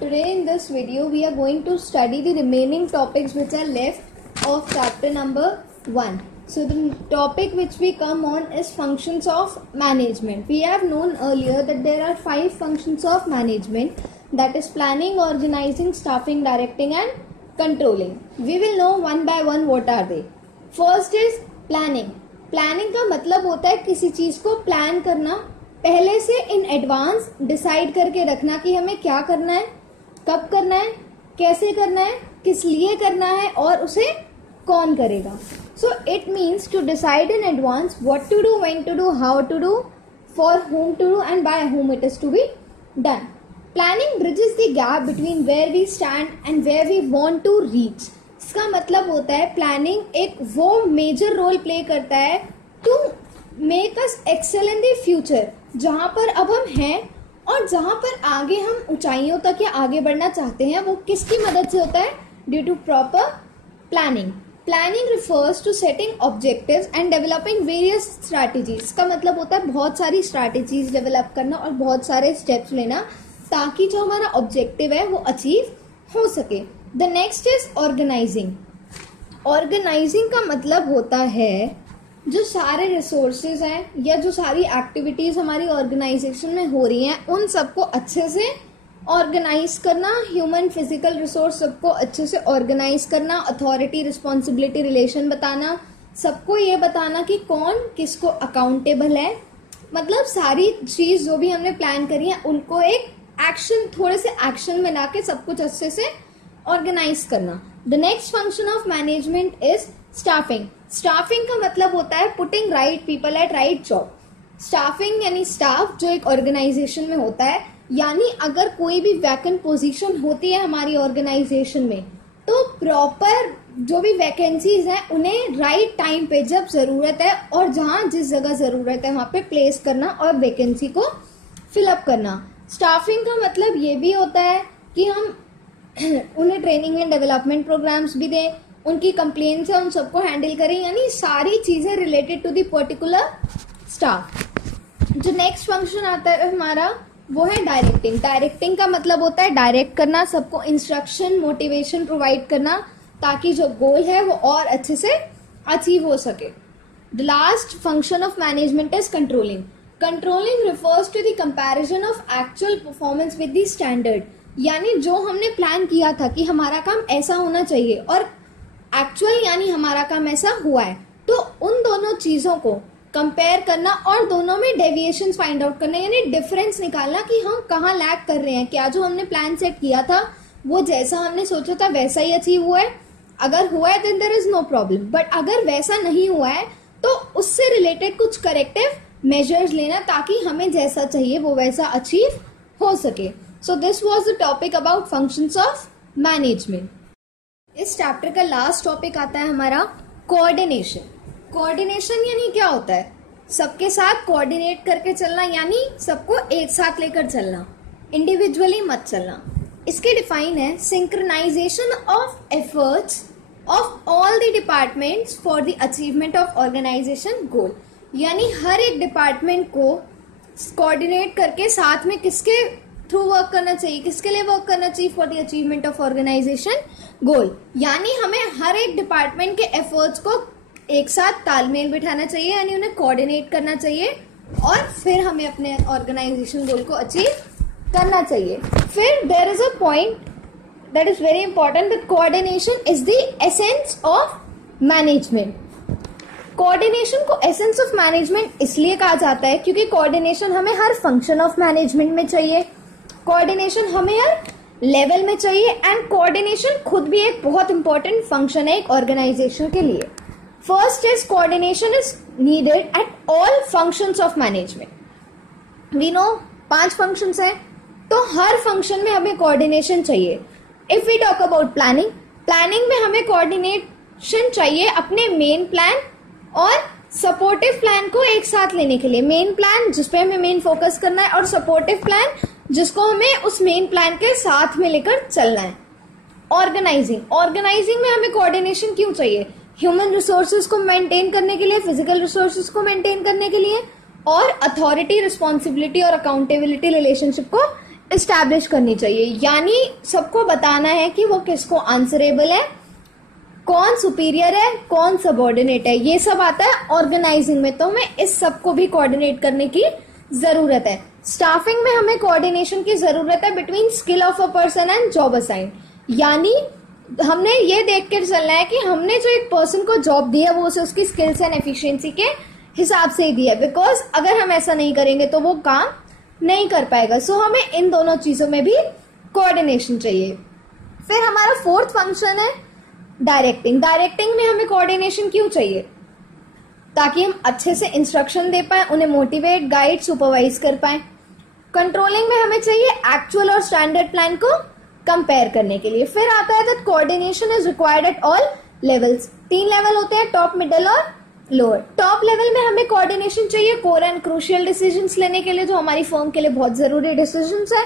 Today in this video we are going to study the remaining topics which are left of chapter number 1. So the topic which we come on is functions of management. We have known earlier that there are 5 functions of management, that is planning, organizing, staffing, directing and controlling. We will know one by one what are they. First is planning. Planning का मतलब होता है किसी चीज को plan करना, पहले से इन एडवांस डिसाइड करके रखना कि हमें क्या करना है, कब करना है, कैसे करना है, किस लिए करना है और उसे कौन करेगा. So it means to decide in advance what to do, when to do, how to do, for whom to do and by whom it is to be done. Planning bridges the gap between where we stand and where we want to reach. इसका मतलब होता है planning एक वो major role play करता है to make us excel in the future, जहाँ पर अब हम हैं और जहाँ पर आगे हम ऊंचाइयों तक या आगे बढ़ना चाहते हैं, वो किसकी मदद से होता है? Due to proper planning. Planning refers to setting objectives and developing various strategies. का मतलब होता है बहुत सारी स्ट्रैटेजीज डेवलप करना और बहुत सारे स्टेप्स लेना ताकि जो हमारा ऑब्जेक्टिव है वो अचीव हो सके. The next is organising. Organising का मतलब होता है जो सारे रिसोर्सेज हैं या जो सारी एक्टिविटीज हमारी ऑर्गेनाइजेशन में हो रही हैं उन सबको अच्छे से ऑर्गेनाइज करना, ह्यूमन फिजिकल रिसोर्स सबको अच्छे से ऑर्गेनाइज करना, अथॉरिटी रिस्पॉन्सिबिलिटी रिलेशन बताना, सबको ये बताना कि कौन किसको अकाउंटेबल है. मतलब सारी चीज जो भी हमने प्लान करी है उनको एक एक्शन, थोड़े से एक्शन में लाके सब कुछ अच्छे से ऑर्गेनाइज करना. The next function of management is staffing. Staffing का मतलब होता है putting right people at right job. Staffing यानी स्टाफ जो एक ऑर्गेनाइजेशन में होता है, यानी अगर कोई भी वैकेंट पोजीशन होती है हमारी ऑर्गेनाइजेशन में तो प्रॉपर जो भी वैकेंसीज हैं उन्हें राइट टाइम पे जब जरूरत है और जहां जिस जगह जरूरत है वहां पे प्लेस करना और वैकेंसी को फिलअप करना. स्टाफिंग का मतलब ये भी होता है कि हम उन्हें ट्रेनिंग एंड डेवलपमेंट प्रोग्राम्स भी दें, उनकी कंप्लेंट्स है उन सबको हैंडल करें, यानी सारी चीजें related to the particular staff. जो नेक्स्ट फंक्शन आता है हमारा वो है डायरेक्टिंग. डायरेक्टिंग का मतलब होता है डायरेक्ट करना, सबको इंस्ट्रक्शन, मोटिवेशन प्रोवाइड करना ताकि जो गोल है वो और अच्छे से अचीव हो सके. The last function of management is controlling. Controlling refers to the comparison of actual performance with the standard. यानी जो हमने प्लान किया था कि हमारा काम ऐसा होना चाहिए और एक्चुअल यानी हमारा काम ऐसा हुआ है, तो उन दोनों चीजों को कंपेयर करना और दोनों में डेविएशंस फाइंड आउट करना, यानी डिफरेंस निकालना कि हम कहाँ लैग कर रहे हैं. क्या जो हमने प्लान सेट किया था वो जैसा हमने सोचा था वैसा ही अचीव हुआ है? अगर हुआ है then there is no problem, but अगर वैसा नहीं हुआ है तो उससे रिलेटेड कुछ करेक्टिव मेजर्स लेना ताकि हमें जैसा चाहिए वो वैसा अचीव हो सके. So this was the topic about functions of management. इस चैप्टर का लास्ट टॉपिक आता है हमारा कोऑर्डिनेशन. कोऑर्डिनेशन यानी क्या होता है? सबके साथ कोऑर्डिनेट करके चलना, यानी सबको एक साथ लेकर चलना, इंडिविजुअली मत चलना. इसके डिफाइन है synchronization of efforts of all the departments for the achievement of organization goal. यानी हर एक डिपार्टमेंट को कोऑर्डिनेट करके साथ में किसके थ्रू वर्क करना चाहिए, किसके लिए वर्क करना चाहिए? For the achievement of organization goal. यानी हमें हर एक डिपार्टमेंट के एफर्ट्स को एक साथ तालमेल बिठाना चाहिए, यानी उन्हें कोऑर्डिनेट करना चाहिए और फिर हमें अपने ऑर्गेनाइजेशन गोल को अचीव करना चाहिए. फिर there is a point that is very important, that coordination is the essence of management. Coordination को एसेंस ऑफ मैनेजमेंट इसलिए कहा जाता है क्योंकि कोऑर्डिनेशन हमें हर फंक्शन ऑफ मैनेजमेंट में चाहिए, कोऑर्डिनेशन हमें हर लेवल में चाहिए एंड कोऑर्डिनेशन खुद भी एक बहुत इंपॉर्टेंट फंक्शन है एक ऑर्गेनाइजेशन के लिए. First is coordination is needed at all functions of management. We know 5 functions हैं तो हर फंक्शन में हमें कोऑर्डिनेशन चाहिए. If we talk about planning, planning में हमें कोऑर्डिनेशन चाहिए अपने मेन प्लान और सपोर्टिव प्लान को एक साथ लेने के लिए. मेन प्लान जिसपे हमें मेन फोकस करना है और सपोर्टिव प्लान जिसको हमें उस मेन प्लान के साथ में लेकर चलना है. ऑर्गेनाइजिंग में हमें कोऑर्डिनेशन क्यों चाहिए? ह्यूमन रिसोर्सेज को मेंटेन करने के लिए, फिजिकल रिसोर्सेज को मेंटेन करने के लिए और अथॉरिटी, रिस्पॉन्सिबिलिटी और अकाउंटेबिलिटी रिलेशनशिप को इस्टेब्लिश करनी चाहिए, यानी सबको बताना है कि वो किसको आंसरेबल है, कौन सुपीरियर है, कौन सबऑर्डिनेट है, ये सब आता है ऑर्गेनाइजिंग में। तो हमें इस सब को भी कोऑर्डिनेट करने की जरूरत है। स्टाफिंग में हमें कोऑर्डिनेशन की जरूरत है between skill of a person and job assign, यानी हमने ये देख कर चलना है कि हमने जो एक पर्सन को जॉब दी है वो उसे उसकी स्किल्स एंड एफिशिएंसी के हिसाब से ही दिया है, बिकॉज अगर हम ऐसा नहीं करेंगे तो वो काम नहीं कर पाएगा। सो हमें इन दोनों चीजों में भी कोऑर्डिनेशन चाहिए। फिर हमारा फोर्थ फंक्शन है डायरेक्टिंग। डायरेक्टिंग में हमें कोऑर्डिनेशन क्यों चाहिए? ताकि हम अच्छे से इंस्ट्रक्शन दे पाए, उन्हें मोटिवेट, गाइड, सुपरवाइज कर पाए। कंट्रोलिंग में हमें चाहिए एक्चुअल और स्टैंडर्ड प्लान को कंपेयर करने के लिए। फिर आता है that coordination is required at all levels. 3 level होते हैं, टॉप, मिडिल और लोअर। टॉप लेवल में हमें कोऑर्डिनेशन चाहिए कोर एंड क्रूशियल डिसीजंस लेने के लिए, जो हमारी फर्म के लिए बहुत जरूरी डिसीजंस है।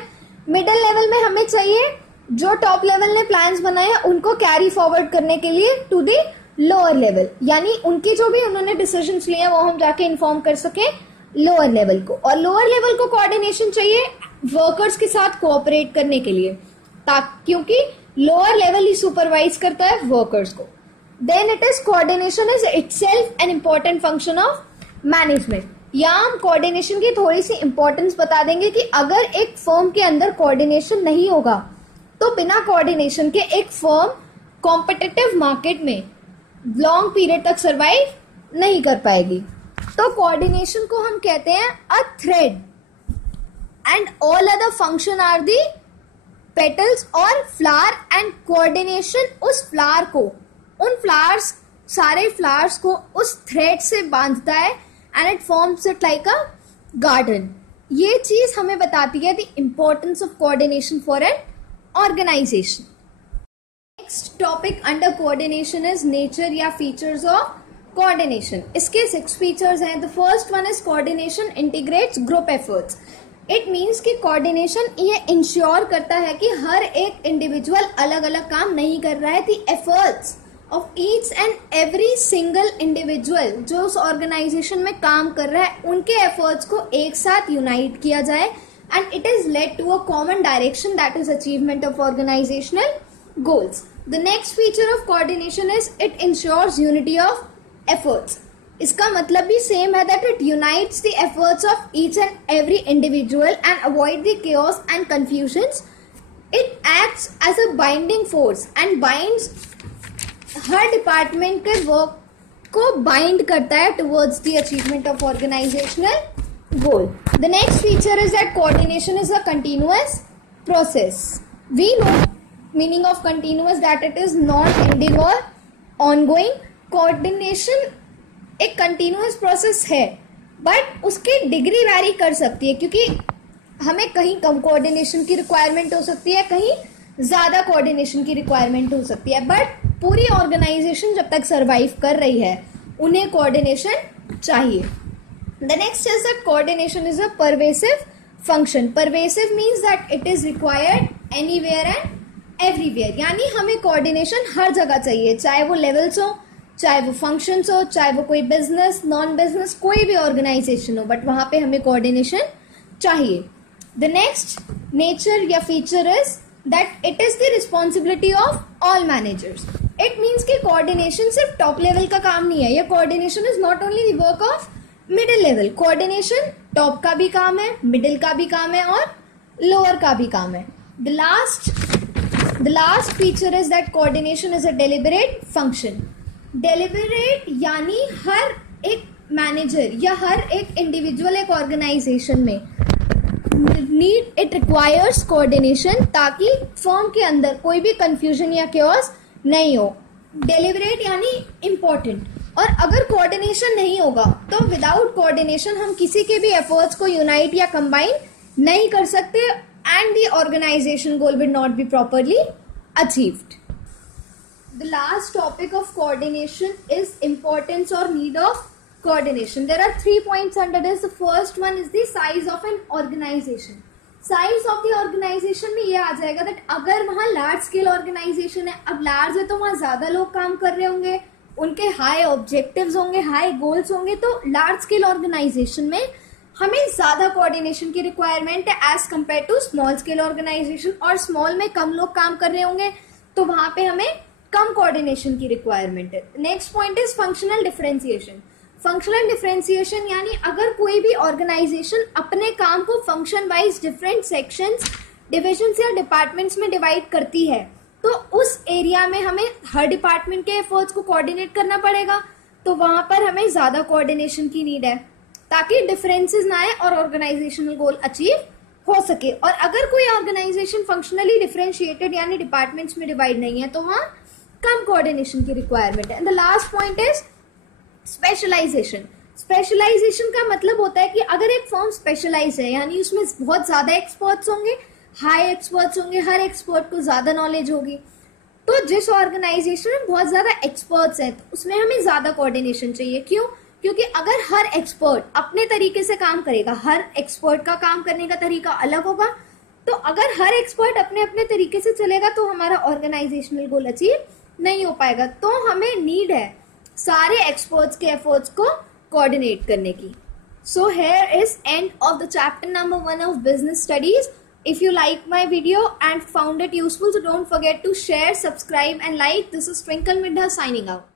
मिडिल लेवल में हमें चाहिए जो टॉप लेवल ने प्लान्स बनाए हैं उनको कैरी फॉरवर्ड करने के लिए टू द लोअर लेवल, यानी उनकी जो भी उन्होंने डिसीजंस लिए हैं वो हम जाके इन्फॉर्म कर सके लोअर लेवल को। और लोअर लेवल को कोऑर्डिनेशन चाहिए वर्कर्स के साथ कोऑपरेट करने के लिए, क्योंकि लोअर लेवल ही सुपरवाइज करता है वर्कर्स को। Then it is coordination is itself an important function of management. यहाँ हम कोऑर्डिनेशन की थोड़ी सी इंपॉर्टेंस बता देंगे कि अगर एक फर्म के अंदर कोऑर्डिनेशन नहीं होगा तो बिना कोऑर्डिनेशन के एक फर्म कॉम्पिटिटिव मार्केट में लॉन्ग पीरियड तक सरवाइव नहीं कर पाएगी। तो कोऑर्डिनेशन को हम कहते हैं a thread and all other function are the petals और फ्लावर, एंड कोऑर्डिनेशन उस फ्लावर को, उन फ्लावर्स, सारे फ्लावर्स को उस थ्रेड से बांधता है and it forms it like a garden. ये चीज हमें बताती है the importance of coordination for an organisation. Next topic under coordination is nature या फीचर्स ऑफ कोऑर्डिनेशन। इसके 6 फीचर्स हैं। The first one is coordination integrates group efforts. It means कि coordination ये इंश्योर करता है कि हर एक इंडिविजुअल अलग अलग काम नहीं कर रहा है। The efforts of each and every single individual जो उस ऑर्गेनाइजेशन में काम कर रहा है, उनके एफर्ट्स को एक साथ यूनाइट किया जाए and it is led to a common direction that is achievement of organisational goals. The next feature of coordination is it ensures unity of efforts. इसका मतलब भी सेम है that it unites the efforts of each and every individual and avoid the chaos and confusions. It acts as a binding force and binds her department के work को bind करता है towards the achievement of organizational goal. The next feature is that coordination is a continuous process. We know meaning of continuous that it is non-ending or ongoing. Coordination एक continuous process है but उसकी degree vary कर सकती है, क्योंकि हमें कहीं कम coordination की रिक्वायरमेंट हो सकती है, कहीं ज्यादा कोऑर्डिनेशन की रिक्वायरमेंट हो सकती है, बट पूरी ऑर्गेनाइजेशन जब तक सरवाइव कर रही है उन्हें कोऑर्डिनेशन चाहिए। The next is that coordination is a pervasive function. Pervasive means that it is required anywhere and everywhere, यानी हमें कोऑर्डिनेशन हर जगह चाहिए, चाहे वो लेवल्स हो, चाहे वो फंक्शंस हो, चाहे वो कोई बिजनेस, नॉन बिजनेस, कोई भी ऑर्गेनाइजेशन हो, बट वहां पे हमें कोऑर्डिनेशन चाहिए। द नेक्स्ट नेचर या feature is that it is the responsibility of all managers. It means कि कोऑर्डिनेशन सिर्फ टॉप लेवल का काम नहीं है, ये coordination is not only the work of middle level. Coordination top का भी काम है, मिडिल का भी काम है और लोअर का भी काम है। The last feature is that coordination is a deliberate function. Deliberate यानी हर एक मैनेजर या हर एक इंडिविजुअल एक ऑर्गेनाइजेशन में नीड इट रिक्वायर्स कोऑर्डिनेशन ताकि फर्म के अंदर कोई भी कंफ्यूजन या chaos नहीं हो। डेलिबरेट यानी इंपॉर्टेंट, और अगर कोऑर्डिनेशन नहीं होगा तो विदाउट कोऑर्डिनेशन हम किसी के भी एफर्ट्स को यूनाइट या कंबाइन नहीं कर सकते and the organization goal will not be properly achieved. The last topic of coordination is importance or need of coordination. There are 3 points under this. The first one is the size of an organization. Size of the organization में ये आ जाएगा that अगर वहाँ large scale organization है, अब large है तो वहाँ ज़्यादा लोग काम कर रहे होंगे, उनके high objectives होंगे, high goals होंगे, तो large scale organization में हमें ज्यादा कोऑर्डिनेशन की रिक्वायरमेंट है as compared to small scale organisation, और स्मॉल में कम लोग काम कर रहे होंगे तो वहां पे हमें कम कोऑर्डिनेशन की रिक्वायरमेंट है. Next point is functional differentiation. Functional differentiation यानी अगर कोई भी ऑर्गेनाइजेशन अपने काम को function wise different sections, divisions या डिपार्टमेंट्स में डिवाइड करती है तो उस एरिया में हमें हर डिपार्टमेंट के एफर्ट्स को कोऑर्डिनेट करना पड़ेगा. तो वहां पर हमें ज्यादा कोऑर्डिनेशन की नीड है ताकि डिफरेंसेस ना आए और ऑर्गेनाइजेशनल गोल अचीव हो सके. और अगर कोई ऑर्गेनाइजेशन फंक्शनली डिफरेंशिएटेड यानी डिपार्टमेंट्स में डिवाइड नहीं है तो वहां कम कोऑर्डिनेशन की रिक्वायरमेंट है. And the last point is specialisation. Specialisation का मतलब होता है कि अगर एक फर्म स्पेशलाइज है यानी उसमें बहुत ज्यादा एक्सपर्ट्स होंगे, हाई एक्सपर्ट्स होंगे, हर एक्सपर्ट को ज्यादा नॉलेज होगी. तो जिस ऑर्गेनाइजेशन में बहुत ज्यादा एक्सपर्ट्स हैं तो उसमें हमें ज्यादा कोऑर्डिनेशन चाहिए. क्यों? क्योंकि अगर हर एक्सपर्ट अपने तरीके से काम करेगा, हर एक्सपर्ट का काम करने का तरीका अलग होगा, तो अगर हर एक्सपर्ट अपने अपने तरीके से चलेगा तो हमारा ऑर्गेनाइजेशनल गोल अचीव नहीं हो पाएगा. तो हमें नीड है सारे एक्सपर्ट्स के एफर्ट्स को कोऑर्डिनेट करने की. So here is end of the chapter number 1 of business studies. If you like my video and found it useful, so don't forget to share, subscribe and like. This is Twinkle Midha signing out.